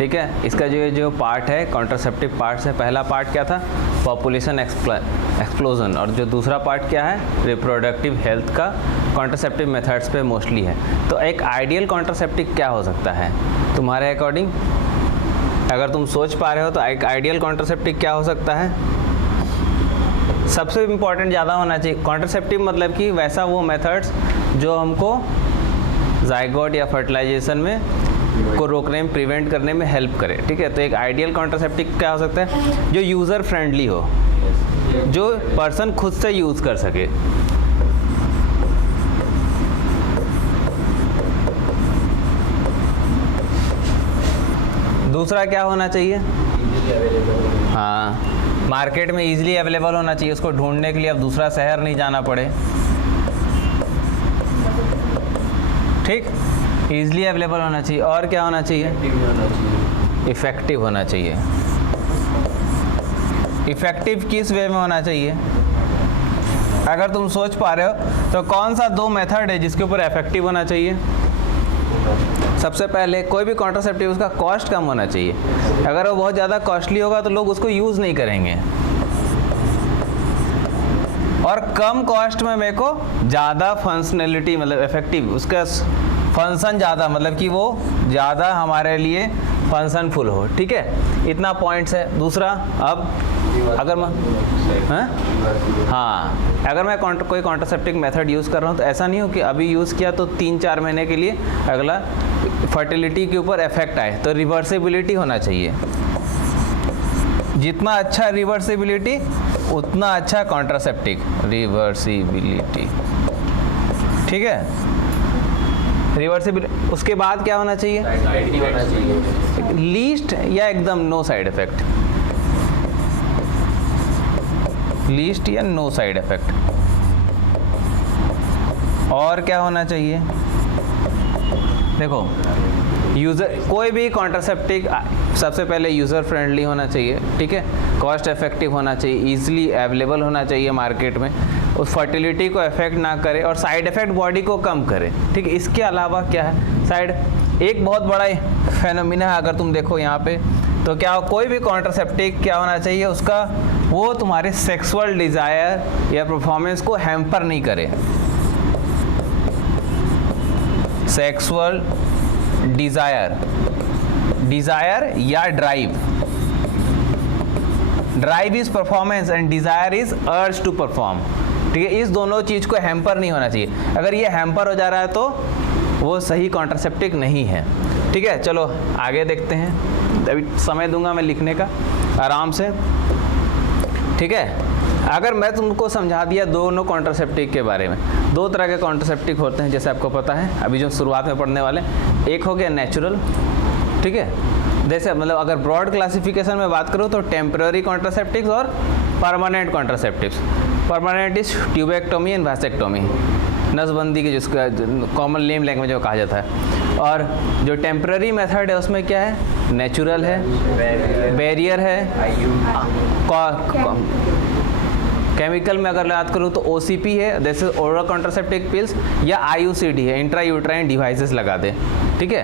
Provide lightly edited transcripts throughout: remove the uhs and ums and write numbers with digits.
ठीक है। इसका जो पार्ट है कॉन्ट्रासेप्टिव पार्ट है, पहला पार्ट क्या था, पॉपुलेशन एक्सप्लोजन, और जो दूसरा पार्ट क्या है, रिप्रोडक्टिव हेल्थ का कॉन्ट्रासेप्टिव मेथड्स पे मोस्टली है। तो एक आइडियल कॉन्ट्रासेप्टिव क्या हो सकता है तुम्हारे अकॉर्डिंग, अगर तुम सोच पा रहे हो तो एक आइडियल कॉन्ट्रासेप्टिव क्या हो सकता है? सबसे इम्पॉर्टेंट ज़्यादा होना चाहिए कॉन्ट्रासेप्टिव, मतलब कि वैसा वो मेथड्स जो हमको जाइगोट या फर्टिलाइजेशन में को रोकने में, प्रिवेंट करने में हेल्प करे। ठीक है, तो एक आइडियल कॉन्ट्रासेप्टिव क्या हो सकता है? जो यूज़र फ्रेंडली हो, जो पर्सन खुद से यूज़ कर सके। दूसरा क्या होना चाहिए? हाँ, मार्केट में इजीली अवेलेबल होना चाहिए, उसको ढूंढने के लिए अब दूसरा शहर नहीं जाना पड़े। ठीक, इजीली अवेलेबल होना चाहिए। और क्या होना चाहिए? इफ़ेक्टिव होना चाहिए। इफ़ेक्टिव किस वे में होना चाहिए? अगर तुम सोच पा रहे हो तो कौन सा 2 मेथड है जिसके ऊपर इफेक्टिव होना चाहिए? सबसे पहले कोई भी कॉन्ट्रासेप्टिव उसका कॉस्ट कम होना चाहिए। अगर वो बहुत ज़्यादा कॉस्टली होगा तो लोग उसको यूज़ नहीं करेंगे, और कम कॉस्ट में मेरे को ज़्यादा फंक्शनैलिटी, मतलब इफेक्टिव, उसका फंक्शन ज़्यादा, मतलब कि वो ज़्यादा हमारे लिए फंक्शनफुल हो। ठीक है, इतना पॉइंट्स है। दूसरा, अब अगर मैं अगर मैं कोई कॉन्ट्रासेप्टिव मेथड यूज़ कर रहा हूँ तो ऐसा नहीं हो कि अभी यूज़ किया तो 3-4 महीने के लिए अगला फर्टिलिटी के ऊपर इफेक्ट आए, तो रिवर्सिबिलिटी होना चाहिए। जितना अच्छा रिवर्सिबिलिटी उतना अच्छा कॉन्ट्रासेप्टिव, रिवर्सिबिलिटी। ठीक है, रिवर्सिबिलिटी। उसके बाद क्या होना चाहिए? लीस्ट या एकदम नो साइड इफेक्ट, लीस्ट या नो साइड इफेक्ट। और क्या होना चाहिए? देखो, यूज़र, कोई भी कॉन्ट्रासेप्टिव सबसे पहले यूज़र फ्रेंडली होना चाहिए। ठीक है, कॉस्ट इफेक्टिव होना चाहिए, इजीली अवेलेबल होना चाहिए मार्केट में, उस फर्टिलिटी को इफेक्ट ना करे और साइड इफेक्ट बॉडी को कम करे। ठीक है, इसके अलावा क्या है साइड, एक बहुत बड़ा फेनोमिना है अगर तुम देखो यहाँ पे, तो क्या कोई भी कॉन्ट्रासेप्टिव क्या होना चाहिए उसका, वो तुम्हारे सेक्सुअल डिज़ायर या परफॉर्मेंस को हैम्पर नहीं करे। सेक्सुअल डिज़ायर, डिज़ायर या drive, drive is performance and desire is urge to perform. ठीक है, इस दोनों चीज़ को हैम्पर नहीं होना चाहिए। अगर ये हैम्पर हो जा रहा है तो वो सही कॉन्ट्रासेप्टिव नहीं है। ठीक है, चलो आगे देखते हैं। अभी समय दूंगा मैं लिखने का आराम से। ठीक है, अगर मैं तुमको समझा दिया दोनों कॉन्ट्रासेप्टिव के बारे में, 2 तरह के कॉन्ट्रासेप्टिव होते हैं जैसे आपको पता है, अभी जो शुरुआत में पढ़ने वाले। एक हो गया नेचुरल, ठीक है, जैसे मतलब अगर ब्रॉड क्लासिफिकेशन में बात करूँ तो टेम्पररी कॉन्ट्रासेप्टिव्स और permanent contraceptives. Permanent is tubectomy and vasectomy, नसबंदी के जिसका कॉमन नेम लैंग्वेज में कहा जाता है। और जो टेम्पररी मेथड है उसमें क्या है, नेचुरल है, बैरियर है, केमिकल में अगर बात करूँ तो OCP है, जैसे ओरल कॉन्ट्रासेप्टिव पिल्स, या IUCD है, इंट्रा यूट्राइन डिवाइसेस लगा दे। ठीक है,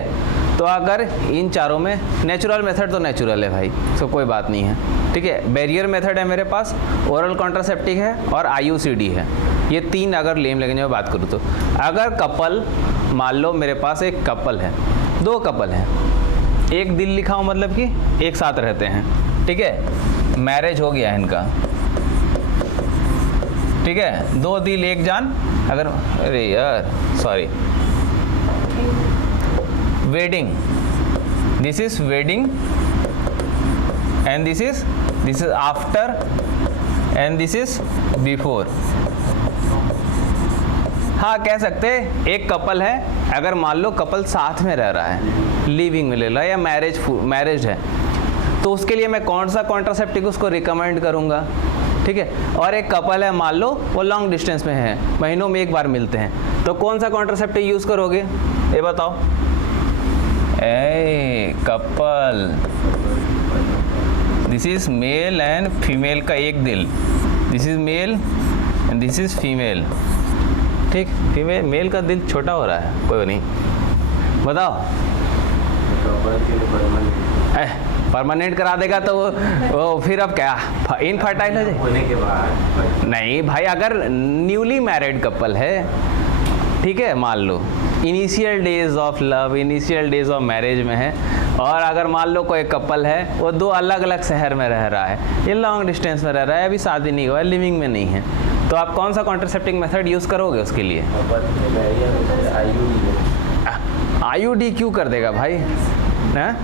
तो अगर इन चारों में नेचुरल मेथड तो नेचुरल है भाई, तो कोई बात नहीं है। ठीक है, बैरियर मेथड है मेरे पास, ओरल कॉन्ट्रासेप्टिव है और IUCD है। ये 3 अगर लेम लैंग्वेज में बात करूँ तो अगर कपल, मान लो मेरे पास एक कपल है, 2 कपल हैं, एक दिल लिखा हूँ मतलब कि एक साथ रहते हैं। ठीक है, मैरिज हो गया इनका। ठीक है, 2 दिल 1 जान, अगर अरे यार sorry, wedding, this is wedding and this is after and this is before. हाँ, कह सकते एक कपल है, अगर मान लो कपल साथ में रह रहा है, लिविंग में ले लो, या मैरिज है, तो उसके लिए मैं कौन सा कॉन्ट्रासेप्टिव उसको रिकमेंड करूँगा। ठीक है, और एक कपल है मान लो वो लॉन्ग डिस्टेंस में है, महीनों में 1 बार मिलते हैं, तो कौन सा कॉन्ट्रासेप्टिव यूज़ करोगे ये बताओ। A couple, this is male and female का एक दिल, this is male and this is female. ठीक, फीमेल मेल का दिल छोटा हो रहा है, कोई नहीं, बताओ। परमानेंट करा देगा तो वो फिर अब क्या इनफर्टाइल हो जाए होने के बाद नहीं भाई, अगर न्यूली मैरिड कपल है, ठीक है, मान लो initial days of love, initial days of marriage में है, और अगर मान लो कोई कपल है वो दो अलग अलग शहर में रह रहा है, ये लॉन्ग डिस्टेंस में रह रहा है, अभी शादी नहीं हुआ है, लिविंग में नहीं है, तो आप कौन सा कॉन्ट्रासेप्टिव मेथड यूज़ करोगे उसके लिए? आईयूडी क्यों कर देगा भाई? हैं?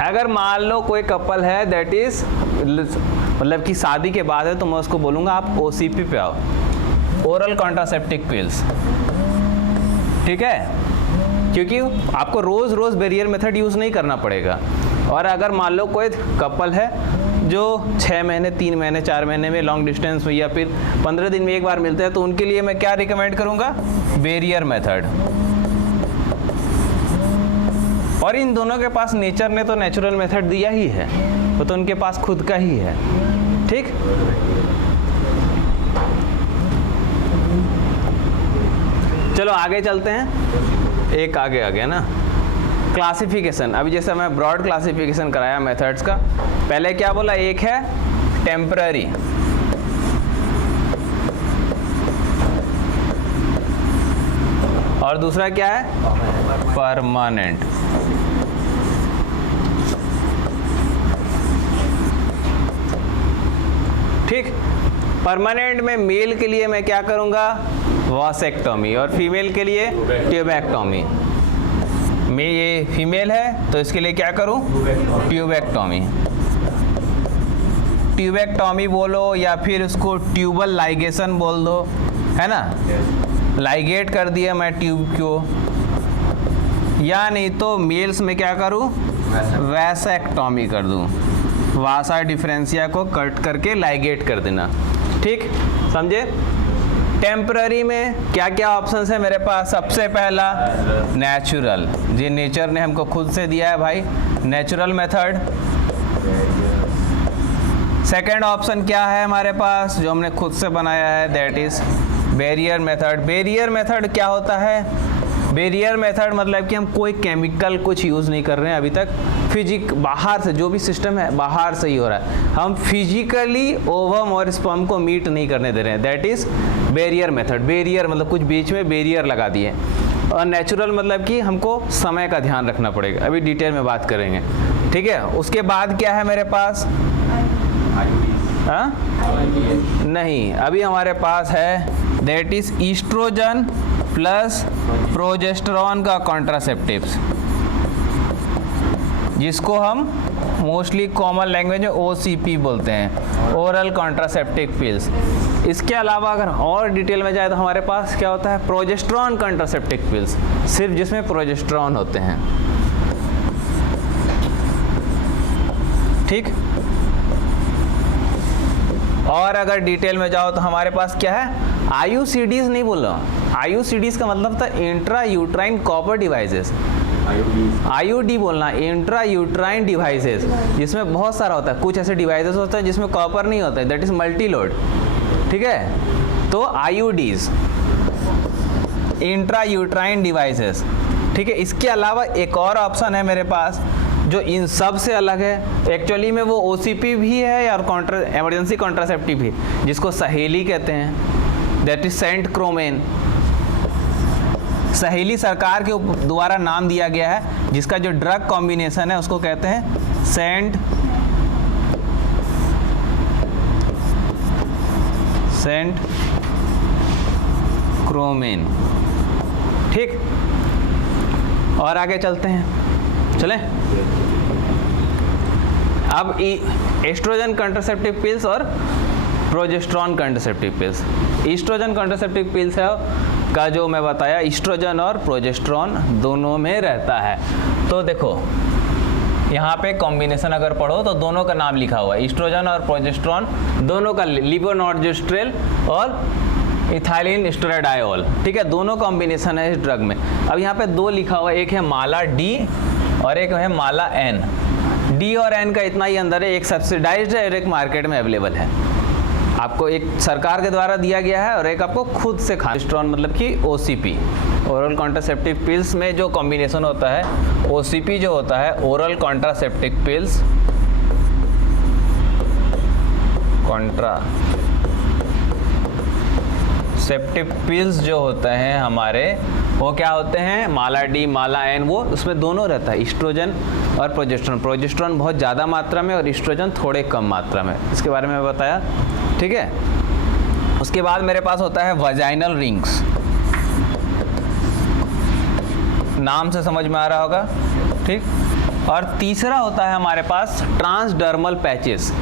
अगर मान लो कोई कपल है दैट इज मतलब कि शादी के बाद है, तो मैं उसको बोलूँगा आप ओसीपी पे आओ, ओरल कॉन्ट्रासेप्टिव पिल्स, ठीक है, क्योंकि आपको रोज़ रोज़ बैरियर मेथड यूज़ नहीं करना पड़ेगा। और अगर मान लो कोई कपल है जो 6 महीने, 3 महीने, 4 महीने में लॉन्ग डिस्टेंस में या फिर 15 दिन में एक बार मिलते हैं, तो उनके लिए मैं क्या रिकमेंड करूँगा? Barrier method. और इन दोनों के पास नेचर ने तो नेचुरल मेथड दिया ही है, वो तो उनके पास खुद का ही है, ठीक। चलो आगे चलते हैं, एक आगे आ गया ना क्लासिफिकेशन। अभी जैसे मैं ब्रॉड क्लासिफिकेशन कराया मेथड्स का, पहले क्या बोला? एक है टेम्पररी, और दूसरा क्या है? परमानेंट। ठीक, परमानेंट में मेल के लिए मैं क्या करूंगा? वासेक्टोमी, और फीमेल के लिए ट्यूबेक्टोमी। मैं ये फीमेल है तो इसके लिए क्या करूं? ट्यूबेक्टोमी। ट्यूबेक्टोमी बोलो या फिर उसको ट्यूबल लाइगेशन बोल दो, है ना, लाइगेट कर दिया मैं ट्यूब को। या नहीं तो मेल्स में क्या करूं? वैसेक्टोमी कर दूं, वासा डिफरेंशिया को कट करके लाइगेट कर देना, ठीक, समझे। टेम्पररी में क्या क्या ऑप्शंस है मेरे पास? सबसे पहला नेचुरल, जी नेचर ने हमको खुद से दिया है भाई, नेचुरल मेथड। सेकंड ऑप्शन क्या है हमारे पास जो हमने खुद से बनाया है? That is barrier method. Barrier method क्या होता है? बैरियर मेथड मतलब कि हम कोई केमिकल कुछ यूज़ नहीं कर रहे हैं अभी तक, फिजिक बाहर से जो भी सिस्टम है बाहर से ही हो रहा है, हम फिजिकली ओवम और स्पर्म को मीट नहीं करने दे रहे हैं, that is barrier method. Barrier मतलब कुछ बीच में बैरियर लगा दिए। और नेचुरल मतलब कि हमको समय का ध्यान रखना पड़ेगा, अभी डिटेल में बात करेंगे, ठीक है। उसके बाद क्या है मेरे पास? नहीं, अभी हमारे पास है that is estrogen plus progesterone का कॉन्ट्रासेप्टिव्स, जिसको हम मोस्टली कॉमन लैंग्वेज में OCP बोलते हैं, ओरल कॉन्ट्रासेप्टिव पिल्स। इसके अलावा अगर और डिटेल में जाए तो हमारे पास क्या होता है? प्रोजेस्टेरॉन कॉन्ट्रासेप्टिव पिल्स, सिर्फ जिसमें प्रोजेस्टेरॉन होते हैं, ठीक। और अगर डिटेल में जाओ तो हमारे पास क्या है? IUCDs नहीं बोल रहा हूँ, IUCDs का मतलब था intra uterine copper devices, IUD बोलना, इंट्रा यूट्राइन डिवाइसेस, जिसमें बहुत सारा होता है। कुछ ऐसे डिवाइसेस होते हैं जिसमें कॉपर नहीं होता है, दैट इज मल्टी लोड, ठीक है। तो IUDs, इंट्रा यूट्राइन डिवाइसेस, ठीक है। इसके अलावा एक और ऑप्शन है मेरे पास जो इन सब से अलग है, एक्चुअली में वो OCP भी है और एमरजेंसी कॉन्ट्रासेप्टिव भी, जिसको सहेली कहते हैं, दैट इज सेंट क्रोमेन। सहेली सरकार के द्वारा नाम दिया गया है, जिसका जो ड्रग कॉम्बिनेशन है उसको कहते हैं सेंट क्रोमेन, ठीक। और आगे चलते हैं, चलें। अब एस्ट्रोजन कॉन्ट्रासेप्टिव पिल्स और progesterone contraceptive pills. Estrogen contraceptive pills है का जो मैं बताया, ईस्ट्रोजन और प्रोजेस्टेरॉन दोनों में रहता है। तो देखो यहाँ पे कॉम्बिनेशन अगर पढ़ो तो दोनों का नाम लिखा हुआ है, ईस्ट्रोजन और प्रोजेस्टेरॉन दोनों का, लिवोनॉर्जेस्ट्रेल और इथाइलिन एस्ट्राडायोल, ठीक है, दोनों कॉम्बिनेशन है इस ड्रग में। अब यहाँ पे दो लिखा हुआ है, एक है माला D और एक है माला N। D और N का इतना ही अंदर है, एक सब्सिडाइज्ड है और एक मार्केट में अवेलेबल है, आपको एक सरकार के द्वारा दिया गया है और एक आपको खुद से खाना। प्रोजेस्टेरॉन मतलब कि OCP, ओरल कॉन्ट्रासेप्टिव पिल्स में जो कॉम्बिनेशन होता है, OCP जो होता है oral contraceptive pills, contraceptive pills जो होते हैं हमारे, वो क्या होते हैं, माला D माला N, वो उसमें दोनों रहता है, ईस्ट्रोजन और प्रोजेस्टेरॉन। प्रोजेस्टेरॉन बहुत ज़्यादा मात्रा में और ईस्ट्रोजन थोड़े कम मात्रा में, इसके बारे में बताया। ठीक है, उसके बाद मेरे पास होता है वजाइनल रिंग्स, नाम से समझ में आ रहा होगा। ठीक, और तीसरा होता है हमारे पास ट्रांसडर्मल पैचेस,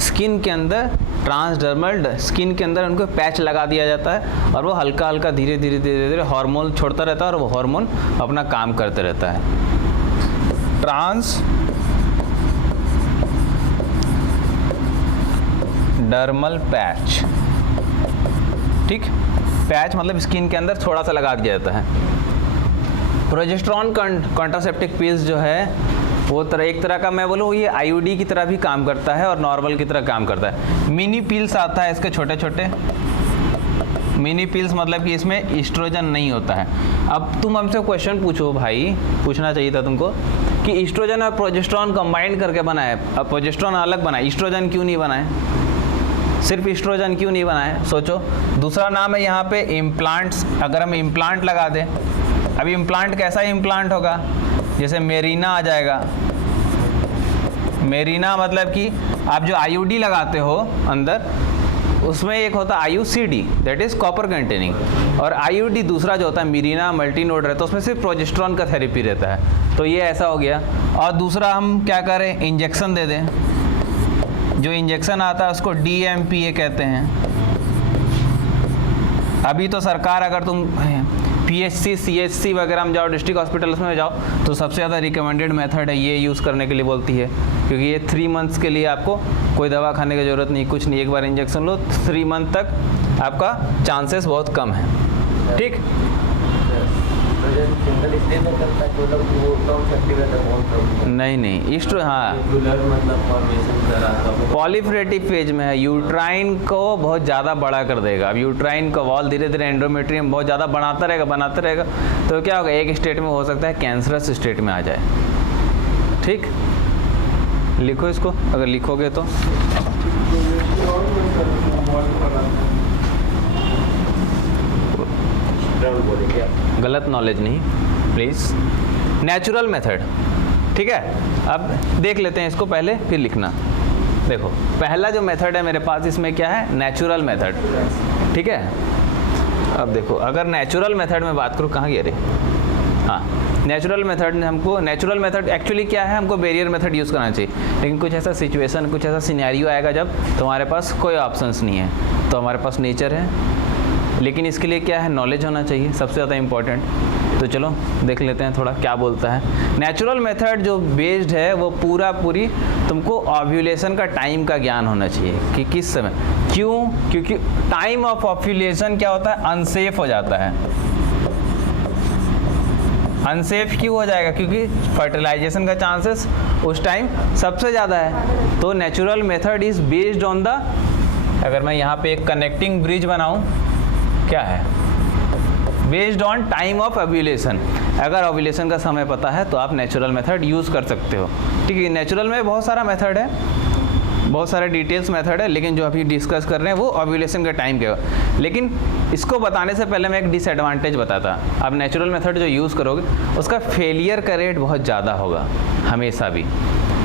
स्किन के अंदर, ट्रांसडर्मल स्किन के अंदर उनको पैच लगा दिया जाता है और वो हल्का हल्का धीरे धीरे धीरे धीरे हार्मोन छोड़ता रहता है और वो हार्मोन अपना काम करते रहता है। ट्रांसडर्मल पैच, ठीक, पैच मतलब स्किन के अंदर थोड़ा सा लगा दिया जाता है। प्रोजेस्टेरॉन कॉन्ट्रासेप्टिव पिल्स जो है वो एक तरह का, मैं बोलूँ ये IUD की तरह भी काम करता है और नॉर्मल की तरह काम करता है। मिनी पिल्स आता है इसके छोटे छोटे, मिनी पिल्स मतलब कि इसमें ईस्ट्रोजन नहीं होता है। अब तुम हमसे क्वेश्चन पूछो भाई, पूछना चाहिए था तुमको कि ईस्ट्रोजन और प्रोजेस्टेरॉन कंबाइंड करके बनाए, अब प्रोजेस्टेरॉन अलग बनाए, ईस्ट्रोजन क्यों नहीं बनाए, सिर्फ ईस्ट्रोजन क्यों नहीं बनाए, सोचो। दूसरा नाम है यहाँ पे इम्प्लांट्स, अगर हम इम्प्लांट लगा दें, अब इम्प्लांट कैसा इम्प्लांट होगा, जैसे मेरीना आ जाएगा। मेरीना मतलब कि आप जो IUD लगाते हो अंदर, उसमें एक होता है IUCD, that is copper containing, और IUD दूसरा जो होता है मीरीना मल्टीनोड रहता है, उसमें सिर्फ प्रोजेस्टेरॉन का थेरेपी रहता है। तो ये ऐसा हो गया। और दूसरा हम क्या करें, इंजेक्शन दे दें, जो इंजेक्शन आता है उसको DMPA कहते हैं। अभी तो सरकार, अगर तुम PHC CHC वगैरह में जाओ, डिस्ट्रिक्ट हॉस्पिटल्स में जाओ, तो सबसे ज़्यादा रिकमेंडेड मेथड है ये यूज़ करने के लिए बोलती है, क्योंकि ये 3 मंथ्स के लिए आपको कोई दवा खाने की ज़रूरत नहीं, कुछ नहीं, एक बार इंजेक्शन लो, 3 मंथ तक आपका चांसेस बहुत कम है। ठीक, नहीं इस्ट्रो, हाँ पॉलीफरेटिव फेज में है, यूट्राइन को बहुत ज़्यादा बड़ा कर देगा। अब यूट्राइन का वॉल धीरे धीरे एंडोमेट्रियम बहुत ज़्यादा बनाता रहेगा, तो क्या होगा, एक स्टेट में हो सकता है कैंसरस स्टेट में आ जाए। ठीक, लिखो इसको, अगर लिखोगे तो गलत नॉलेज नहीं प्लीज़। नेचुरल मेथड, ठीक है। अब देख लेते हैं इसको पहले, फिर लिखना। देखो पहला जो मेथड है मेरे पास, इसमें क्या है, नेचुरल मेथड, ठीक है। अब देखो, अगर नेचुरल मेथड में बात करूँ, कहाँ गया रे, हाँ, नेचुरल मेथड ने हमको, नेचुरल मेथड एक्चुअली क्या है, हमको बैरियर मेथड यूज़ करना चाहिए, लेकिन कुछ ऐसा सिचुएशन, कुछ ऐसा सिनेरियो आएगा जब तुम्हारे पास कोई ऑप्शंस नहीं है, तो हमारे पास नेचर है, लेकिन इसके लिए क्या है, नॉलेज होना चाहिए, सबसे ज़्यादा इम्पॉर्टेंट। तो चलो देख लेते हैं थोड़ा क्या बोलता है। नेचुरल मेथड जो बेस्ड है वो पूरी तुमको ओव्यूलेशन का टाइम का ज्ञान होना चाहिए कि किस समय, क्यों, क्योंकि टाइम ऑफ ओव्यूलेशन क्या होता है, अनसेफ हो जाता है। अनसेफ क्यों हो जाएगा, क्योंकि फर्टिलाइजेशन का चांसेस उस टाइम सबसे ज़्यादा है। तो natural method is based on the, अगर मैं यहाँ पे एक कनेक्टिंग ब्रिज बनाऊँ, क्या है, based on time of ovulation. अगर ओव्यूलेशन का समय पता है तो आप नेचुरल मेथड यूज़ कर सकते हो, ठीक है। नेचुरल में बहुत सारा मेथड है, बहुत सारे डिटेल्स मेथड है, लेकिन जो अभी डिस्कस कर रहे हैं वो ओव्यूलेशन का टाइम के। लेकिन इसको बताने से पहले मैं एक डिसएडवांटेज बताता। आप नेचुरल मेथड जो यूज़ करोगे उसका फेलियर का रेट बहुत ज़्यादा होगा हमेशा भी,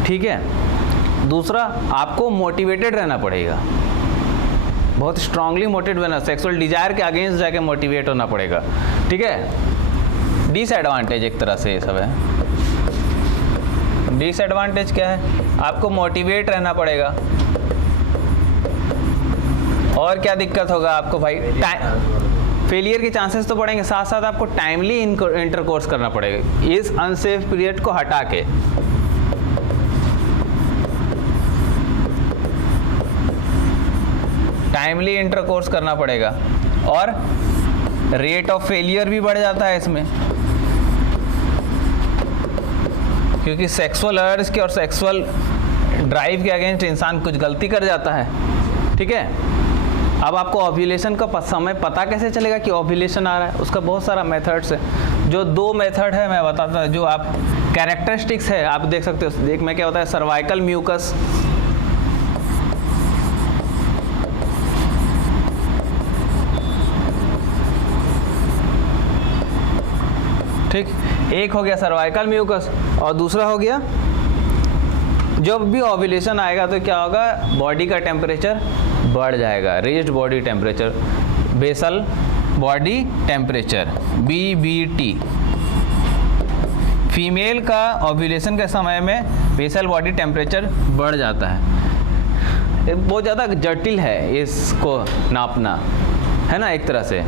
ठीक है। दूसरा, आपको मोटिवेटेड रहना पड़ेगा, बहुत स्ट्रांगली मोटिवेट होना, सेक्सुअल डिजायर के अगेंस्ट जाके मोटिवेट होना पड़ेगा, ठीक है। डिसएडवांटेज एक तरह से ये सब है। डिसएडवांटेज क्या है, आपको मोटिवेट रहना पड़ेगा। और क्या दिक्कत होगा आपको भाई, फेलियर के चांसेस तो बढ़ेंगे, साथ साथ आपको टाइमली इंटरकोर्स करना पड़ेगा, इस अनसेफ पीरियड को हटा के। टाइमली इंटरकोर्स करना पड़ेगा, और रेट ऑफ फेलियर भी बढ़ जाता है इसमें, क्योंकि सेक्सुअल अर्ज के और सेक्सुअल ड्राइव के अगेंस्ट इंसान कुछ गलती कर जाता है, ठीक है। अब आपको ओव्यूलेशन का समय पता कैसे चलेगा कि ओव्यूलेशन आ रहा है? उसका बहुत सारा मेथड्स है। जो 2 मेथड है मैं बताता हूँ, जो आप कैरेक्टरिस्टिक्स है आप देख सकते हो। एक में क्या होता है, सर्वाइकल म्यूकस, ठीक, एक हो गया सर्वाइकल म्यूकस और दूसरा हो गया, जब भी ओव्यूलेशन आएगा तो क्या होगा, बॉडी का टेम्परेचर बढ़ जाएगा, raised body temperature, basal body temperature BBT। Female का ओव्यूलेशन के समय में बेसल बॉडी टेम्परेचर बढ़ जाता है। बहुत ज़्यादा जटिल है इसको नापना, है ना। एक तरह से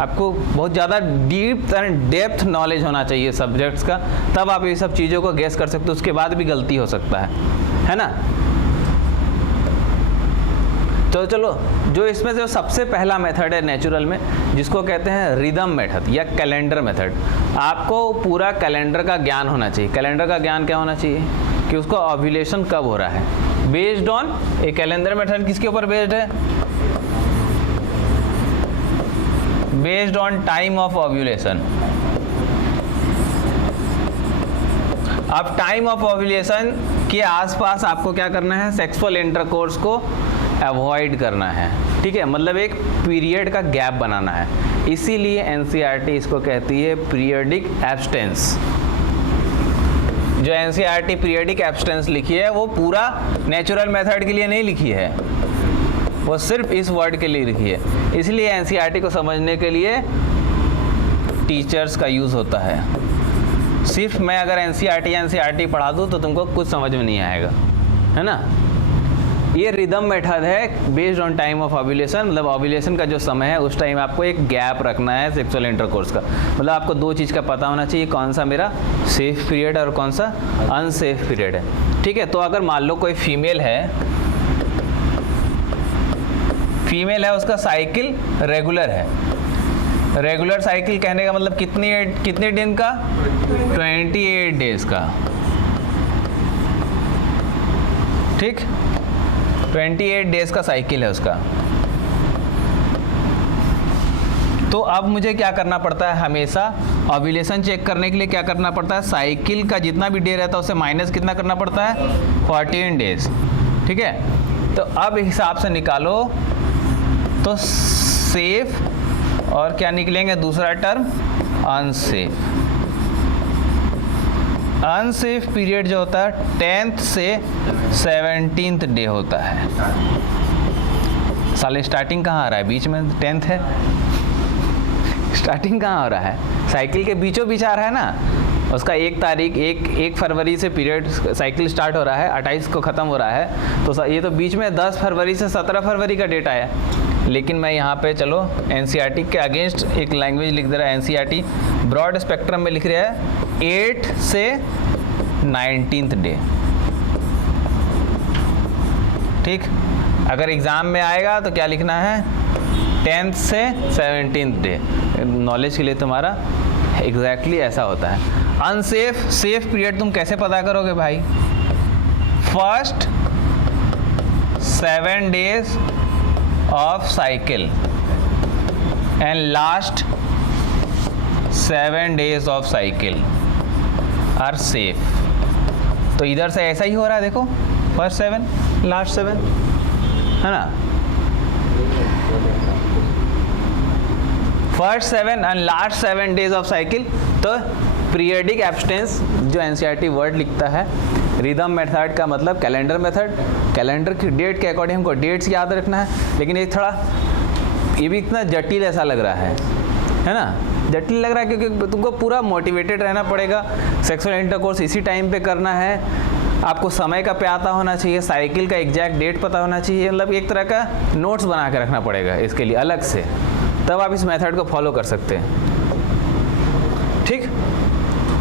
आपको बहुत ज़्यादा डीप एंड डेप्थ नॉलेज होना चाहिए सब्जेक्ट्स का, तब आप ये सब चीज़ों को गेस कर सकते हो। उसके बाद भी गलती हो सकता है ना। तो चलो, जो इसमें से सबसे पहला मेथड है नेचुरल में, जिसको कहते हैं रिदम मेथड या कैलेंडर मेथड। आपको पूरा कैलेंडर का ज्ञान होना चाहिए। कैलेंडर का ज्ञान क्या होना चाहिए कि उसको ओव्यूलेशन कब हो रहा है, based on A calendar method किसके ऊपर बेस्ड है, based on time of ovulation. अब टाइम ऑफ ओव्यूलेशन के आसपास आपको क्या करना है, सेक्सुअल इंटरकोर्स को अवॉइड करना है, ठीक है। मतलब एक पीरियड का गैप बनाना है। इसीलिए एनसीईआरटी इसको कहती है पीरियडिक एब्स्टेंस। जो एनसीईआरटी पीरियडिक एब्स्टेंस लिखी है वो पूरा नेचुरल मेथड के लिए नहीं लिखी है, वो सिर्फ इस वर्ड के लिए लिखी है। इसलिए एनसीईआरटी को समझने के लिए टीचर्स का यूज़ होता है। सिर्फ मैं अगर एनसीईआरटी पढ़ा दूँ तो तुमको कुछ समझ में नहीं आएगा, है ना। ये रिदम मेथड है based on time of ovulation. मतलब ओव्यूलेशन का जो समय है उस टाइम आपको एक गैप रखना है सेक्सुअल इंटरकोर्स का। मतलब आपको 2 चीज़ का पता होना चाहिए, कौन सा मेरा सेफ पीरियड और कौन सा अनसेफ पीरियड है, ठीक है। तो अगर मान लो कोई फीमेल है उसका साइकिल रेगुलर है। रेगुलर साइकिल कहने का मतलब कितने दिन का, 28 डेज का, ठीक। 28 डेज का साइकिल है उसका। तो अब मुझे क्या करना पड़ता है, हमेशा ओव्यूलेशन चेक करने के लिए क्या करना पड़ता है, साइकिल का जितना भी डे रहता है उससे माइनस कितना करना पड़ता है, 14 डेज, ठीक है। तो अब हिसाब से निकालो तो सेफ और क्या निकलेंगे, दूसरा टर्म अनसेफ। अनसेफ पीरियड जो होता है 10th से 17th डे होता है। साले स्टार्टिंग कहाँ आ रहा है, बीच में 10th है, स्टार्टिंग कहाँ हो रहा है, साइकिल के बीचों बीच आ रहा है ना। उसका 1 फरवरी से पीरियड साइकिल स्टार्ट हो रहा है, 28 को ख़त्म हो रहा है, तो ये तो बीच में 10 फरवरी से 17 फरवरी का डेट आया। लेकिन मैं यहाँ पे चलो एनसीईआरटी के अगेंस्ट एक लैंग्वेज लिख दे रहा है। एनसीईआरटी ब्रॉड स्पेक्ट्रम में लिख रहा है 8 से 19th डे, ठीक। अगर एग्ज़ाम में आएगा तो क्या लिखना है, 10th से 17th डे। नॉलेज के लिए तुम्हारा एग्जैक्टली ऐसा होता है। अनसेफ सेफ पीरियड तुम कैसे पता करोगे भाई, first 7 days of cycle and last 7 days of cycle are safe. तो इधर से ऐसा ही हो रहा है, देखो, फर्स्ट 7 लास्ट 7, है ना। First 7 and last 7 days of cycle. तो पीरियडिक एब्स्टेंस जो एनसीईआरटी वर्ड लिखता है, रिदम मेथड का मतलब कैलेंडर मेथड। कैलेंडर की डेट के अकॉर्डिंग हमको डेट्स याद रखना है। लेकिन ये भी इतना जटिल ऐसा लग रहा है ना। जटिल लग रहा है क्योंकि तुमको पूरा मोटिवेटेड रहना पड़ेगा। सेक्सुअल इंटरकोर्स इसी टाइम पे करना है, आपको समय का पता होना चाहिए, साइकिल का एग्जैक्ट डेट पता होना चाहिए। मतलब एक तरह का नोट्स बना के रखना पड़ेगा इसके लिए अलग से, तब आप इस मेथड को फॉलो कर सकते हैं, ठीक।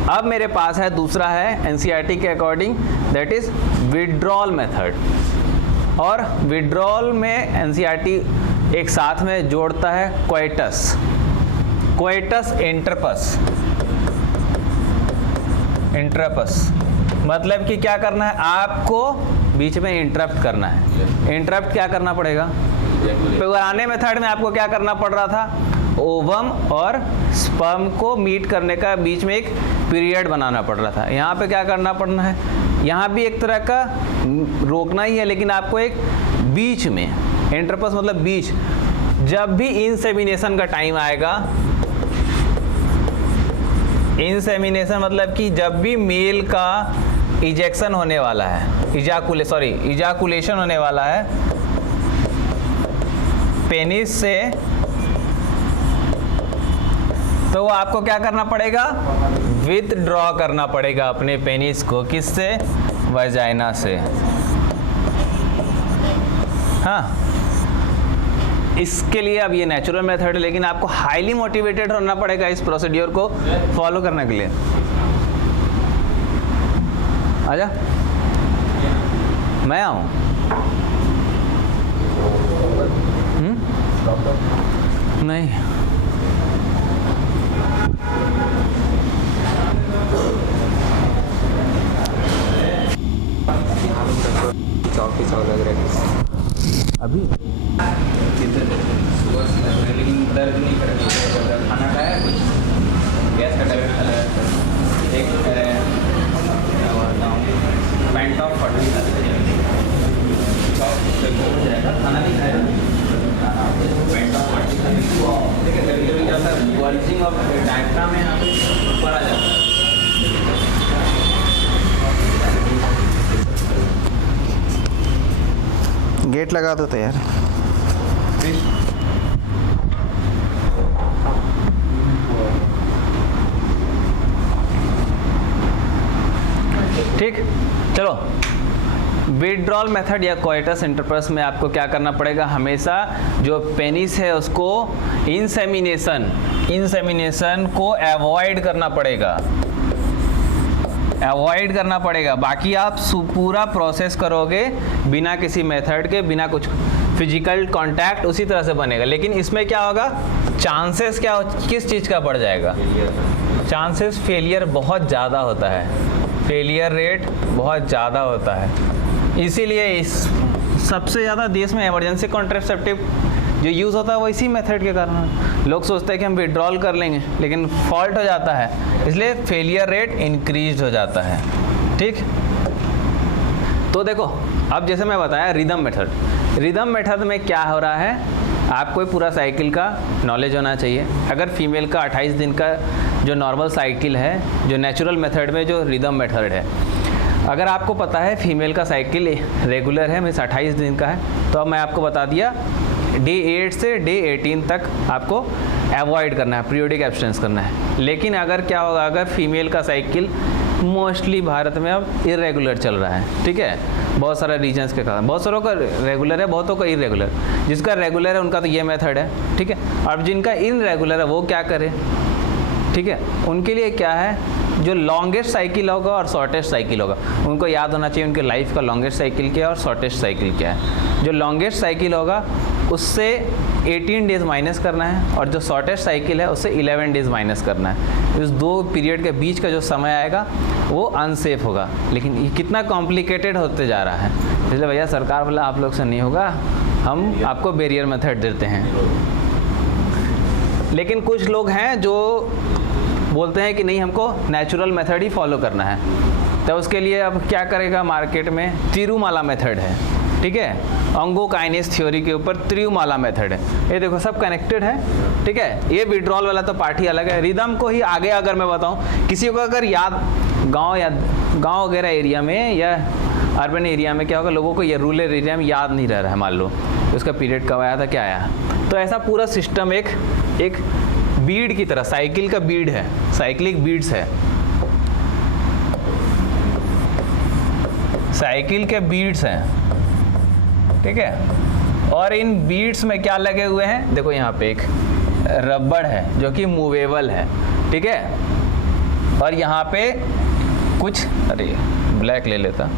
अब मेरे पास है दूसरा है एनसीईआरटी के according, that is withdrawal method. और विड्रॉल में एनसीईआरटी एक साथ में जोड़ता है कोइटस इंटरपस। मतलब कि क्या करना है, आपको बीच में इंटरप्ट करना है। इंटरप्ट क्या करना पड़ेगा, पुराने मेथड में आपको क्या करना पड़ रहा था, ओवम और स्पर्म को मीट करने का बीच में एक पीरियड बनाना पड़ रहा था। यहाँ पे क्या करना पड़ना है, यहाँ भी एक तरह का रोकना ही है, लेकिन आपको एक बीच में, इंटरपस मतलब बीच, जब भी इंसेमिनेशन का टाइम आएगा, इंसेमिनेशन मतलब कि जब भी मेल का इजेक्शन होने वाला है, इजाकुलेशन होने वाला है पेनिस से, तो वो आपको क्या करना पड़ेगा, विथड्रॉ करना पड़ेगा अपने पेनिस को। किससे, वजाइना से। हाँ, इसके लिए अब ये नेचुरल मेथड है, लेकिन आपको हाईली मोटिवेटेड होना पड़ेगा इस प्रोसीड्योर को फॉलो करने के लिए। आजा, मैं आऊँ? नहीं, लग रहा है अभी लेकिन दर्द नहीं कर रहा। खाना खाया कुछ, गैस का टैबलेट खा लिया, एक पैंट ऑफ फट जाएगा, खाना नहीं खाया, पैंट ऑफ फट। ठीक है, कभी कभी क्या होता है, बल्जिंग ऑफ डायफ्राम में यहाँ पे ऊपर आ जाता है। गेट लगा दो तो यार। ठीक, चलो। विथड्रॉल मेथड या कोइटस इंटरकोर्स में आपको क्या करना पड़ेगा, हमेशा जो पेनिस है उसको इंसेमिनेशन को अवॉइड करना पड़ेगा। बाकी आप पूरा प्रोसेस करोगे बिना किसी मेथड के, बिना कुछ फिजिकल कांटेक्ट, उसी तरह से बनेगा। लेकिन इसमें क्या होगा, चांसेस क्या, किस चीज़ का बढ़ जाएगा, चांसेस फेलियर बहुत ज़्यादा होता है, फेलियर रेट बहुत ज़्यादा होता है। इसीलिए इस सबसे ज़्यादा देश में इमरजेंसी कॉन्ट्रासेप्टिव जो यूज़ होता है वो इसी मेथड के कारण। लोग सोचते हैं कि हम विड्रॉल कर लेंगे, लेकिन फॉल्ट हो जाता है, इसलिए फेलियर रेट इंक्रीज हो जाता है। ठीक, तो देखो अब जैसे मैं बताया रिदम मेथड में क्या हो रहा है, आपको पूरा साइकिल का नॉलेज होना चाहिए। अगर फीमेल का 28 दिन का जो नॉर्मल साइकिल है, जो नेचुरल मेथड में जो रिदम मेथड है, अगर आपको पता है फीमेल का साइकिल रेगुलर है, मीन्स 28 दिन का है, तो अब मैं आपको बता दिया डे 8 से डे 18 तक आपको अवॉइड करना है, पीरियोडिक एब्स्टिनेंस करना है। लेकिन अगर क्या होगा, अगर फीमेल का साइकिल मोस्टली भारत में अब इरेगुलर चल रहा है, ठीक है, बहुत सारे रीजन्स के कारण, बहुत सारों का रेगुलर है, बहुतों का इरेगुलर। जिसका रेगुलर है उनका तो ये मेथड है, ठीक है। अब जिनका इनरेगुलर है वो क्या करे, ठीक है, उनके लिए क्या है, जो लॉन्गेस्ट साइकिल होगा और शॉर्टेस्ट साइकिल होगा, उनको याद होना चाहिए उनके लाइफ का लॉन्गेस्ट साइकिल क्या है और शॉर्टेस्ट साइकिल क्या है। जो लॉन्गेस्ट साइकिल होगा उससे 18 डेज माइनस करना है, और जो शॉर्टेस्ट साइकिल है उससे 11 डेज माइनस करना है। इस दो पीरियड के बीच का जो समय आएगा वो अनसेफ होगा। लेकिन ये कितना कॉम्प्लिकेटेड होते जा रहा है, इसलिए भैया सरकार बोला आप लोग से नहीं होगा, हम आपको बैरियर मेथड देते हैं। लेकिन कुछ लोग हैं जो बोलते हैं कि नहीं, हमको नेचुरल मेथड ही फॉलो करना है, तो उसके लिए अब क्या करेगा, मार्केट में तिरुमाला मेथड है, ठीक है, ऑंगोकाइनेस थ्योरी के ऊपर तिरुमाला मेथड है। ये देखो सब कनेक्टेड है, ठीक है। ये विड्रॉल वाला तो पार्ट ही अलग है। रिदम को ही आगे अगर मैं बताऊं, किसी को अगर याद, गांव वगैरह एरिया में या अर्बन एरिया में क्या होगा, लोगों को ये रूरल एरिया में याद नहीं रह रहा है, मान लो उसका पीरियड कब आया था, क्या आया, तो ऐसा पूरा सिस्टम एक बीड की तरह, साइकिल का बीड है, साइक्लिक बीड्स है, साइकिल के बीड्स हैं, ठीक है। और इन बीड्स में क्या लगे हुए हैं, देखो यहाँ पे एक रबड़ है जो कि मूवेबल है, ठीक है। और यहाँ पे कुछ, अरे ब्लैक ले लेता,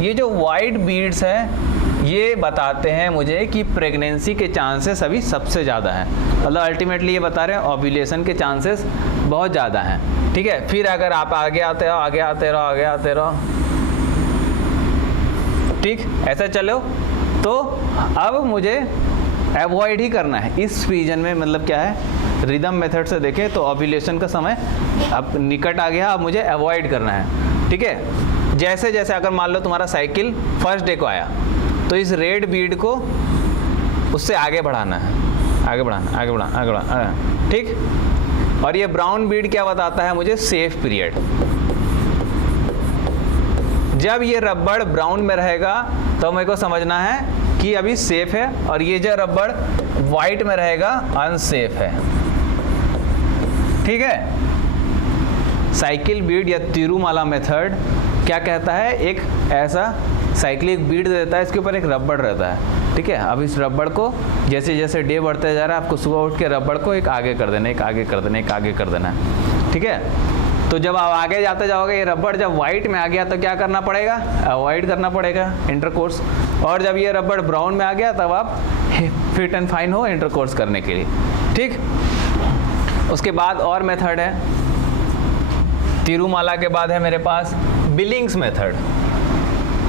ये जो वाइट बीड्स हैं ये बताते हैं मुझे कि प्रेगनेंसी के चांसेस अभी सबसे ज़्यादा हैं, मतलब अल्टीमेटली ये बता रहे हैं ओव्यूलेशन के चांसेस बहुत ज़्यादा हैं, ठीक है। फिर अगर आप आगे आते रहो, ठीक, ऐसा चलो तो अब मुझे अवॉइड ही करना है इस रीजन में, मतलब क्या है, रिदम मेथड से देखें तो ओव्यूलेशन का समय अब निकट आ गया, अब मुझे अवॉइड करना है। ठीक है, जैसे जैसे अगर मान लो तुम्हारा साइकिल फर्स्ट डे को आया तो इस रेड बीड को उससे आगे बढ़ाना है, आगे बढ़ाना, आगे बढ़ाना, आगे बढ़ाना, ठीक। और ये ब्राउन बीड क्या बताता है मुझे, सेफ पीरियड। जब ये रबड़ ब्राउन में रहेगा तो मेरे को समझना है कि अभी सेफ है, और ये जो रबड़ वाइट में रहेगा अनसेफ है। ठीक है, साइकिल बीड या तिरुमाला मेथड क्या कहता है, एक ऐसा साइक्लिक बीड देता है, इसके ऊपर एक रबड़ रहता है। ठीक है, अब इस रबड़ को जैसे जैसे डे बढ़ते जा रहा है, आपको सुबह उठ के रबड़ को एक आगे कर देना, एक आगे कर देना, एक आगे कर देना है। ठीक है, तो जब आप आगे जाते जाओगे, ये रबड़ जब वाइट में आ गया तो क्या करना पड़ेगा, अवॉइड करना पड़ेगा इंटरकोर्स। और जब ये रबड़ ब्राउन में आ गया तब आप फिट एंड फाइन हो इंटरकोर्स करने के लिए। ठीक, उसके बाद और मेथड है, तिरुमाला के बाद है मेरे पास बिलिंग्स मेथड।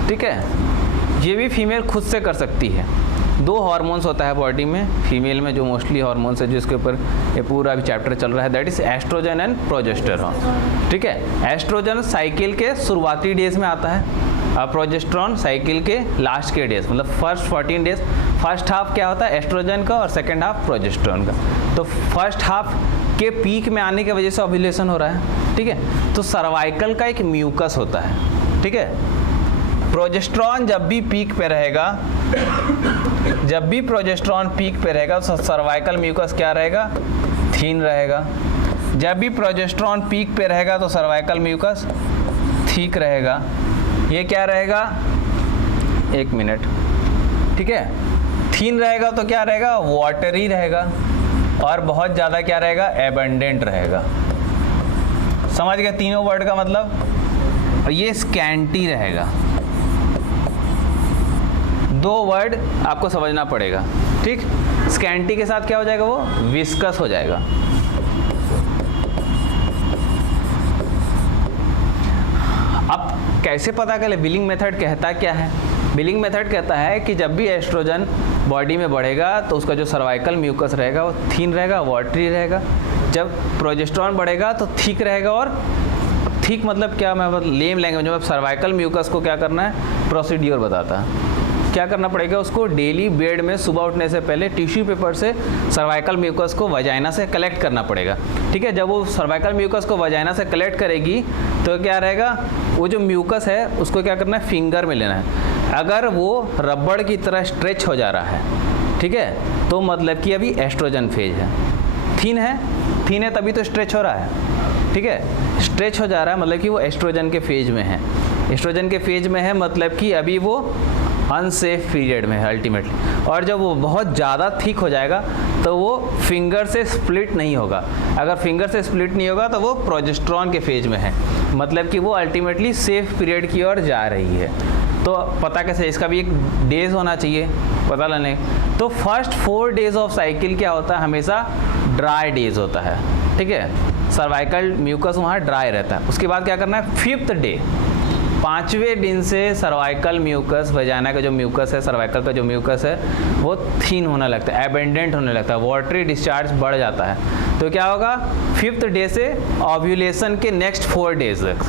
ठीक है, ये भी फीमेल खुद से कर सकती है। 2 हार्मोन्स होता है बॉडी में, फीमेल में जो मोस्टली हार्मोन्स है जिसके ऊपर ये पूरा अभी चैप्टर चल रहा है, that is estrogen and progesterone. ठीक है, एस्ट्रोजन साइकिल के शुरुआती डेज में आता है, और प्रोजेस्टेरॉन साइकिल के लास्ट के डेज, मतलब फर्स्ट 14 डेज। फर्स्ट हाफ क्या होता है एस्ट्रोजन का और सेकेंड हाफ प्रोजेस्टेरॉन का। तो फर्स्ट हाफ के पीक में आने की वजह से ओव्यूलेशन हो रहा है। ठीक है, तो सर्वाइकल का एक म्यूकस होता है। ठीक है, प्रोजेस्टेरॉन जब भी पीक पे रहेगा, जब भी प्रोजेस्टेरॉन पीक पे रहेगा तो सर्वाइकल म्यूकस क्या रहेगा, थीन रहेगा। जब भी प्रोजेस्टेरॉन पीक पे रहेगा तो सर्वाइकल म्यूकस ठीक रहेगा। ये क्या रहेगा, 1 मिनट। ठीक है, थीन रहेगा तो क्या रहेगा, वाटरी रहेगा, और बहुत ज़्यादा क्या रहेगा, एबंडेंट रहेगा। समझ गए तीनों वर्ड का मतलब। और ये स्कैंटी रहेगा। 2 वर्ड आपको समझना पड़ेगा। ठीक, स्कैंटी के साथ क्या हो जाएगा, वो विस्कस हो जाएगा। अब कैसे पता करें, बिलिंग मेथड कहता क्या है। बिलिंग मेथड कहता है कि जब भी एस्ट्रोजन बॉडी में बढ़ेगा तो उसका जो सर्वाइकल म्यूकस रहेगा वो थीन रहेगा, वाटरी रहेगा। जब प्रोजेस्टेरॉन बढ़ेगा तो थिक रहेगा, और थिक मतलब क्या, मैं लेम लैंग्वेज में सर्वाइकल म्यूकस को क्या करना है, प्रोसीड्यूर बताता है। क्या करना पड़ेगा, उसको डेली बेड में सुबह उठने से पहले टिश्यू पेपर से सर्वाइकल म्यूकस को वजाइना से कलेक्ट करना पड़ेगा। ठीक है, जब वो सर्वाइकल म्यूकस को वजाइना से कलेक्ट करेगी तो क्या रहेगा, वो जो म्यूकस है उसको क्या करना है, फिंगर में लेना है। अगर वो रबड़ की तरह स्ट्रेच हो जा रहा है, ठीक है, तो मतलब कि अभी एस्ट्रोजन फेज है। थीन है तभी तो स्ट्रेच हो रहा है। ठीक है, स्ट्रेच हो जा रहा है मतलब कि वो एस्ट्रोजन के फेज में है। एस्ट्रोजन के फेज में है मतलब कि अभी वो अनसेफ पीरियड में है अल्टीमेटली। और जब वो बहुत ज़्यादा थिक हो जाएगा तो वो फिंगर से स्प्लिट नहीं होगा। अगर फिंगर से स्प्लिट नहीं होगा तो वो प्रोजेस्टेरॉन के फेज में है, मतलब कि वो अल्टीमेटली सेफ पीरियड की ओर जा रही है। तो पता कैसे, इसका भी एक डेज होना चाहिए पता लेने। तो फर्स्ट 4 डेज ऑफ साइकिल क्या होता है, हमेशा ड्राई डेज होता है। ठीक है, सर्वाइकल म्यूकस वहाँ ड्राई रहता है। उसके बाद क्या करना है, 5th डे, 5वें दिन से सर्वाइकल म्यूकस, वजाना का जो म्यूकस है, सर्वाइकल का जो म्यूकस है वो थीन होने लगता है, एबेंडेंट होने लगता है, वाटरी डिस्चार्ज बढ़ जाता है। तो क्या होगा, 5th डे से ओव्यूलेशन के नेक्स्ट 4 डेज तक,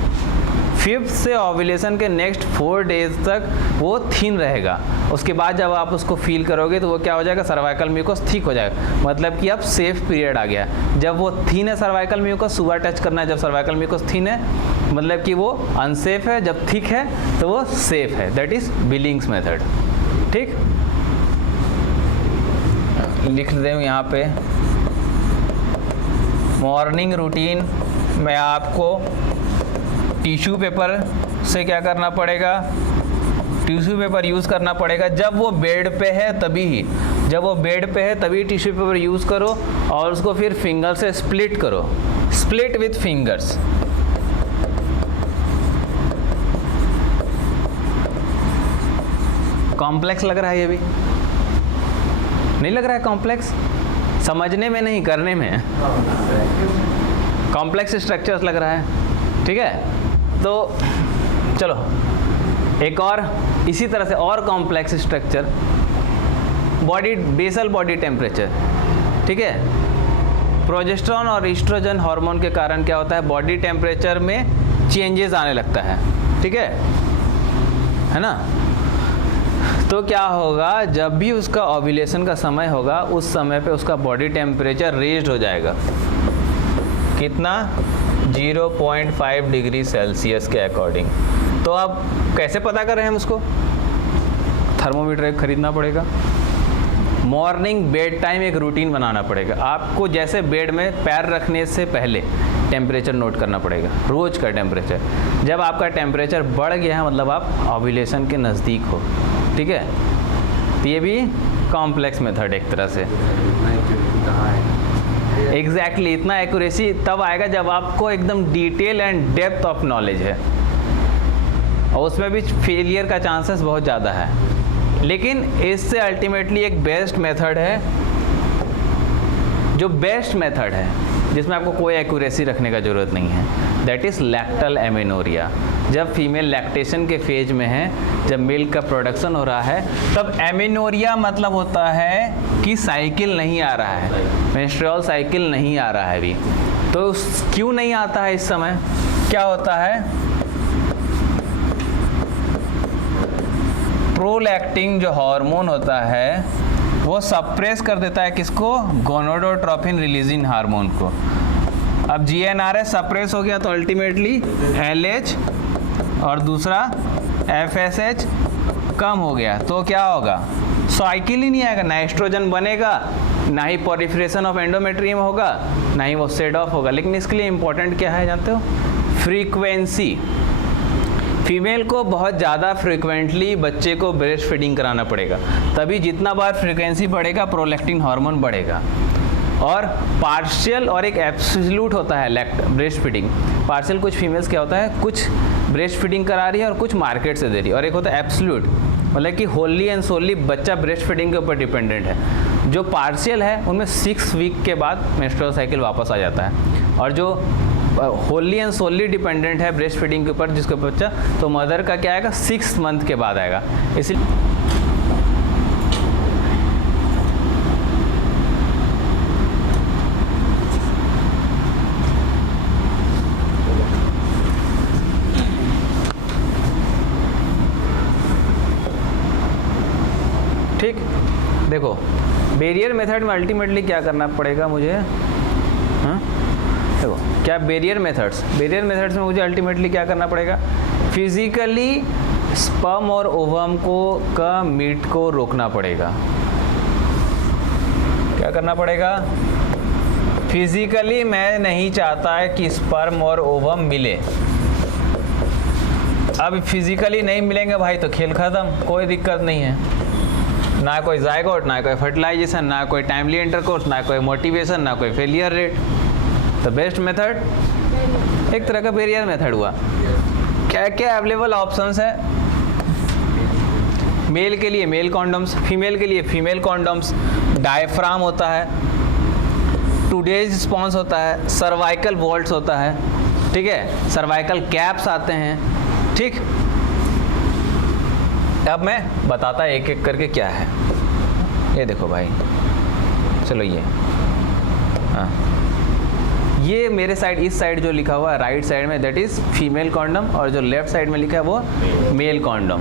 5th से ओव्यूलेशन के नेक्स्ट 4 डेज तक वो थीन रहेगा। उसके बाद जब आप उसको फील करोगे तो वो क्या हो जाएगा, सर्वाइकल म्यूकस ठीक हो जाएगा, मतलब कि अब सेफ पीरियड आ गया। जब वो थीन है सर्वाइकल म्यूकस, सुबह टच करना है। जब सर्वाइकल म्यूकस थीन है मतलब कि वो अनसेफ है, जब थिक है तो वो सेफ है। That is Billings method. ठीक, लिख दे हूँ यहाँ पे, मॉर्निंग रूटीन में आपको टिश्यू पेपर से क्या करना पड़ेगा, टिश्यू पेपर यूज़ करना पड़ेगा। जब वो बेड पे है तभी ही, जब वो बेड पे है तभी टिश्यू पेपर यूज़ करो, और उसको फिर फिंगर से स्प्लिट करो, स्प्लिट विथ फिंगर्स। कॉम्प्लेक्स लग रहा है, ये भी नहीं लग रहा है कॉम्प्लेक्स, समझने में नहीं करने में कॉम्प्लेक्स स्ट्रक्चर्स लग रहा है। ठीक है, तो चलो एक और इसी तरह से और complex structure basal body temperature, ठीक है। प्रोजेस्टेरॉन और ईस्ट्रोजन हार्मोन के कारण क्या होता है, बॉडी टेम्परेचर में चेंजेस आने लगता है, ठीक है ना। तो क्या होगा, जब भी उसका ओव्यूलेशन का समय होगा उस समय पे उसका बॉडी टेम्परेचर रेज्ड हो जाएगा, कितना, 0.5 डिग्री सेल्सियस के अकॉर्डिंग। तो अब कैसे पता करें हम उसको, थर्मोमीटर खरीदना पड़ेगा। मॉर्निंग बेड टाइम एक रूटीन बनाना पड़ेगा आपको, जैसे बेड में पैर रखने से पहले टेम्परेचर नोट करना पड़ेगा, रोज का टेम्परेचर। जब आपका टेम्परेचर बढ़ गया है मतलब आप ओव्यूलेशन के नज़दीक हो, ठीक है। तो ये भी कॉम्प्लेक्स मेथड एक तरह से। एग्जैक्टली इतना एक्यूरेसी तब आएगा जब आपको एकदम detail and depth of knowledge है, और उसमें भी फेलियर का चांसेस बहुत ज़्यादा है। लेकिन इससे अल्टीमेटली एक बेस्ट मेथड है, जो बेस्ट मेथड है जिसमें आपको कोई एक्यूरेसी रखने का ज़रूरत नहीं है, दैट इज़ लैक्टल एमेनोरिया। जब फीमेल लैक्टेशन के फेज में है, जब मिल्क का प्रोडक्शन हो रहा है, तब एमेनोरिया मतलब होता है कि साइकिल नहीं आ रहा है, मेंस्ट्रुअल साइकिल नहीं आ रहा है अभी। तो क्यों नहीं आता है इस समय, क्या होता है, प्रोलैक्टिन जो हार्मोन होता है वो सप्रेस कर देता है किसको, गोनाडोट्रोपिन रिलीजिंग हार्मोन को। अब GnRH सप्रेस हो गया तो अल्टीमेटली LH और दूसरा FSH कम हो गया, तो क्या होगा, साइकिल ही नहीं आएगा, ना एस्ट्रोजन बनेगा, ना ही पॉलिफरेशन ऑफ एंडोमेट्रियम होगा, ना ही वो सेड ऑफ होगा। लेकिन इसके लिए इंपॉर्टेंट क्या है जानते हो, फ्रीक्वेंसी। फीमेल को बहुत ज़्यादा फ्रीक्वेंटली बच्चे को ब्रेस्ट फीडिंग कराना पड़ेगा, तभी जितना बार फ्रीक्वेंसी बढ़ेगा प्रोलैक्टिन हार्मोन बढ़ेगा। और पार्शियल और एक एब्सोल्यूट होता है ब्रेस्ट फीडिंग। पार्शियल कुछ फीमेल्स क्या होता है, कुछ ब्रेस्ट फीडिंग करा रही है और कुछ मार्केट से दे रही है, और एक होता है एब्सोल्यूट, मतलब कि होली एंड सोली बच्चा ब्रेस्ट फीडिंग के ऊपर डिपेंडेंट है। जो पार्शियल है उनमें 6 वीक के बाद मेंस्ट्रुअल साइकिल वापस आ जाता है, और जो होली एंड सोली डिपेंडेंट है ब्रेस्ट फीडिंग के ऊपर जिसके बच्चा, तो मदर का क्या आएगा, 6 मंथ के बाद आएगा। इसलिए ठीक, देखो बैरियर मेथड में अल्टीमेटली क्या करना पड़ेगा मुझे, हाँ देखो क्या बैरियर मेथड्स में मुझे अल्टीमेटली क्या करना पड़ेगा, फिजिकली स्पर्म और ओवम को का मीट को रोकना पड़ेगा। क्या करना पड़ेगा, फिजिकली मैं नहीं चाहता है कि स्पर्म और ओवम मिले। अब फिजिकली नहीं मिलेंगे भाई तो खेल खत्म, कोई दिक्कत नहीं है, ना कोई जायगोट, ना कोई फर्टिलाइजेशन, ना कोई टाइमली इंटरकोर्स, ना कोई मोटिवेशन, ना कोई फेलियर रेट। तो बेस्ट मेथड एक तरह का बैरियर मेथड हुआ। क्या क्या अवेलेबल ऑप्शंस है, मेल के लिए मेल कॉन्डम्स, फीमेल के लिए फीमेल कॉन्डम्स, डायफ्राम होता है, टुडेज रिस्पॉन्स होता है, सर्वाइकल वॉल्ट्स होता है, ठीक है, सर्वाइकल कैप्स आते हैं, ठीक। अब मैं बताता एक एक करके क्या है। ये देखो भाई, चलो ये, हाँ ये मेरे साइड, इस साइड जो लिखा हुआ है राइट साइड में दैट इज फीमेल कॉन्डम, और जो लेफ्ट साइड में लिखा है वो मेल कॉन्डम।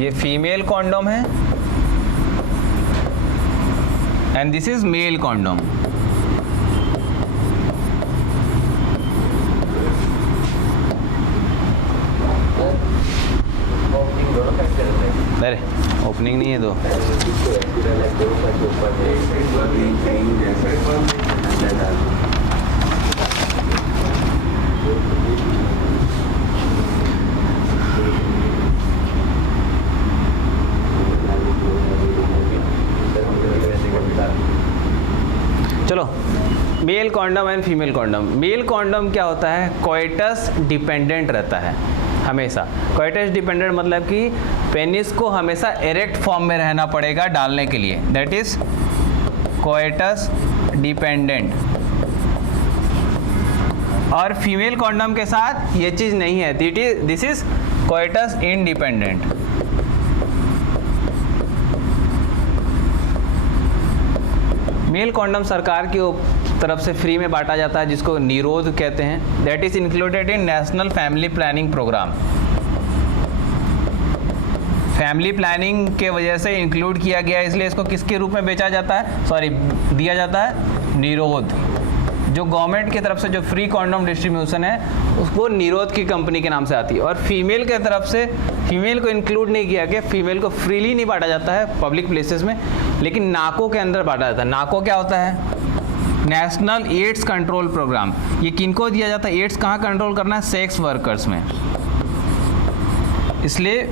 ये फीमेल कॉन्डम है and this is male condom. अरे ओपनिंग नहीं है तो चलो, male condom and female condom. Male condom क्या होता है, कोइटस डिपेंडेंट रहता है हमेशा। कोइटस डिपेंडेंट मतलब कि पेनिस को हमेशा एरेक्ट फॉर्म में रहना पड़ेगा डालने के लिए, दैट इज कोइटस डिपेंडेंट। और फीमेल कॉन्डम के साथ ये चीज़ नहीं है, this is coitus independent. Male condom सरकार की तरफ से फ्री में बांटा जाता है, जिसको निरोध कहते हैं। That is included in national family planning program. Family planning के वजह से इंक्लूड किया गया, इसलिए इसको किसके रूप में बेचा जाता है, सॉरी दिया जाता है, निरोध। जो गवर्नमेंट की तरफ से जो फ्री कॉन्डम डिस्ट्रीब्यूशन है उसको निरोध की कंपनी के नाम से आती है। और फीमेल के तरफ से फीमेल को इंक्लूड नहीं किया गया, फीमेल को फ्रीली नहीं बांटा जाता है पब्लिक प्लेसेस में, लेकिन नाको के अंदर बांटा जाता है। नाको क्या होता है, नेशनल एड्स कंट्रोल प्रोग्राम। ये किनको दिया जाता है, एड्स कहाँ कंट्रोल करना है, सेक्स वर्कर्स में। इसलिए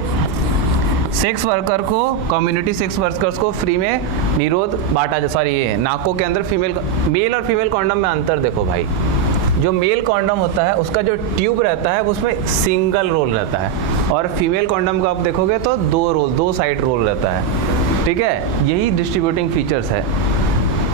सेक्स वर्कर को, कम्युनिटी सेक्स वर्कर्स को फ्री में निरोध बांटा, सॉरी ये नाको के अंदर फीमेल, मेल और फीमेल कॉन्डम में अंतर देखो भाई। जो मेल कॉन्डम होता है उसका जो ट्यूब रहता है उसमें सिंगल रोल रहता है, और फीमेल कॉन्डम को आप देखोगे तो दो साइड रोल रहता है। ठीक है, यही डिस्ट्रीब्यूटिंग फीचर्स है।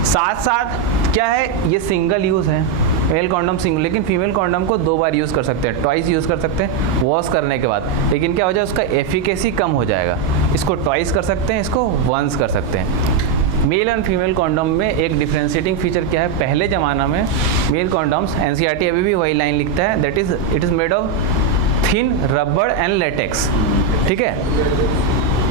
साथ साथ क्या है, ये सिंगल यूज़ है मेल कॉन्डम सिंगल, लेकिन फीमेल कॉन्डम को 2 बार यूज़ कर सकते हैं, ट्वाइस यूज़ कर सकते हैं वॉश करने के बाद। लेकिन क्या हो जाए, उसका एफिकेसी कम हो जाएगा। इसको ट्वाइस कर सकते हैं, इसको वंस कर सकते हैं। मेल एंड फीमेल कॉन्डम में एक डिफ्रेंशिएटिंग फीचर क्या है, पहले ज़माना में मेल कॉन्डम्स, एनसीईआरटी अभी भी वही लाइन लिखता है, that is it is made of thin rubber and latex. ठीक है,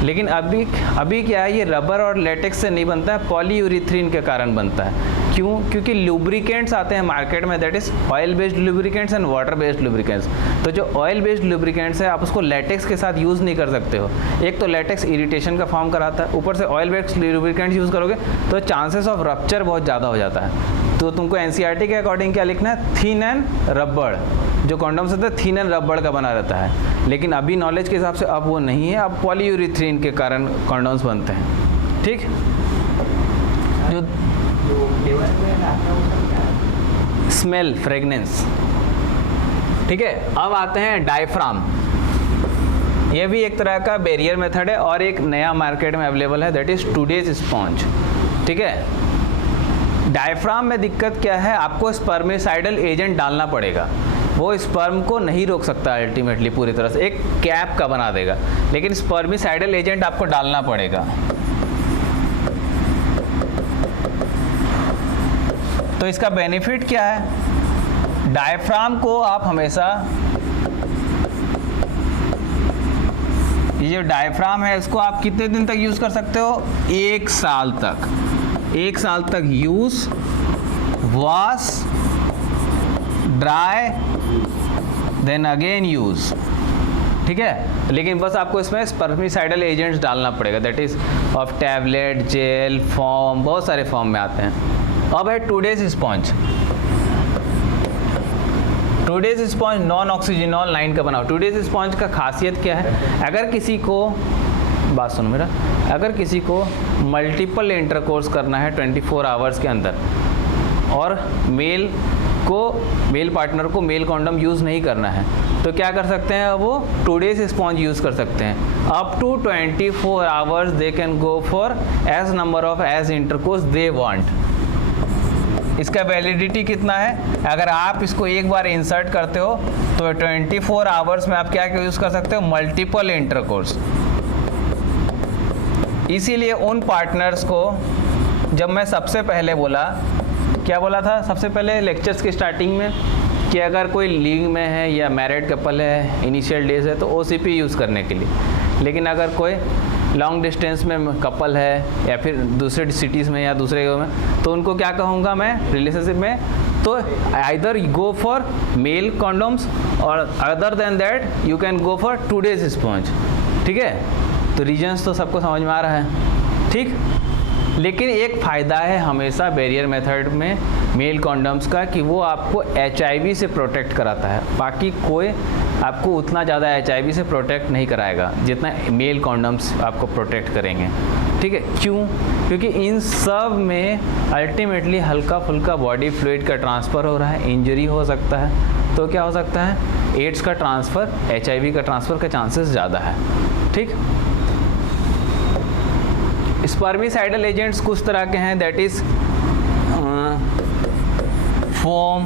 लेकिन अभी क्या है, ये रबर और लेटेक्स से नहीं बनता है, पॉलीयूरेथ्रीन के कारण बनता है। क्यों? क्योंकि लुब्रिकेंट्स आते हैं मार्केट में, that is oil based lubricants and water based lubricants. तो जो ऑयल बेस्ड लुब्रिकेंट्स है आप उसको लेटेक्स के साथ यूज़ नहीं कर सकते हो। एक तो लेटेक्स इरिटेशन का फॉर्म कराता है, ऊपर से ऑयल बेस्ड लुब्रिकेंट्स यूज़ करोगे तो चांसेस ऑफ रप्चर बहुत ज़्यादा हो जाता है। तो तुमको एनसीईआरटी के अकॉर्डिंग क्या लिखना है, थिन एंड रबड़। जो कॉन्डम्स होता है थिन एंड रबड़ का बना रहता है, लेकिन अभी नॉलेज के हिसाब से अब वो नहीं है, अब पॉलीयूरेथ्रीन के कारण कॉन्डम्स बनते हैं। ठीक, जो स्मेल, फ्रेगनेंस। ठीक है, अब आते हैं डायफ्राम। ये भी एक तरह का बैरियर मेथड है और एक नया मार्केट में अवेलेबल है, दैट इज टुडेज स्पॉन्ज। ठीक है, डायफ्राम में दिक्कत क्या है, आपको स्पर्मिसाइडल एजेंट डालना पड़ेगा। वो स्पर्म को नहीं रोक सकता अल्टीमेटली पूरी तरह से, एक कैप का बना देगा, लेकिन स्पर्मिसाइडल एजेंट आपको डालना पड़ेगा। तो इसका बेनिफिट क्या है, डायफ्राम को आप हमेशा, ये जो डायफ्राम है इसको आप कितने दिन तक यूज़ कर सकते हो, 1 साल तक। 1 साल तक use, wash, dry, then again use. ठीक है, लेकिन बस आपको इसमें स्पर्मिसाइडल एजेंट्स डालना पड़ेगा, that is of tablet, gel, form, बहुत सारे फॉर्म में आते हैं। अब है today's sponge. Today's sponge nonoxynol लाइन का बना हुआ। टुडेज स्पॉन्ज का खासियत क्या है, अगर किसी को, बात सुनो मेरा, अगर किसी को मल्टीपल इंटरकोर्स करना है 24 आवर्स के अंदर और मेल पार्टनर को मेल कॉन्डम यूज़ नहीं करना है, तो क्या कर सकते हैं, वो टुडेज स्पॉन्ज यूज़ कर सकते हैं। Up to 24 hours they can go for as number of as intercourse they want. इसका वैलिडिटी कितना है, अगर आप इसको एक बार इंसर्ट करते हो तो 24 आवर्स में आप क्या यूज़ कर सकते हो, मल्टीपल इंटरकोर्स। इसीलिए उन पार्टनर्स को, जब मैं सबसे पहले बोला, क्या बोला था सबसे पहले लेक्चर्स की स्टार्टिंग में, कि अगर कोई लीग में है या मैरिड कपल है, इनिशियल डेज है, तो ओसीपी यूज़ करने के लिए। लेकिन अगर कोई लॉन्ग डिस्टेंस में कपल है या फिर दूसरे सिटीज़ में या दूसरे जगह में, तो उनको क्या कहूँगा मैं रिलेशनशिप में, तो either go for male condoms और other than that you can go for today's sponge. ठीक है, तो रीजन्स तो सबको समझ में आ रहा है। ठीक, लेकिन एक फ़ायदा है हमेशा बैरियर मेथड में मेल कॉन्डम्स का, कि वो आपको HIV से प्रोटेक्ट कराता है। बाकी कोई आपको उतना ज़्यादा HIV से प्रोटेक्ट नहीं कराएगा जितना मेल कॉन्डम्स आपको प्रोटेक्ट करेंगे। ठीक है, क्यों? क्योंकि इन सब में अल्टीमेटली हल्का फुल्का बॉडी फ्लूइड का ट्रांसफ़र हो रहा है, इंजरी हो सकता है, तो क्या हो सकता है, एड्स का ट्रांसफ़र, HIV का ट्रांसफ़र का चांसेस ज़्यादा है। ठीक, स्पर्मिसाइडल एजेंट्स कुछ तरह के हैं, दैट इज़ फोम,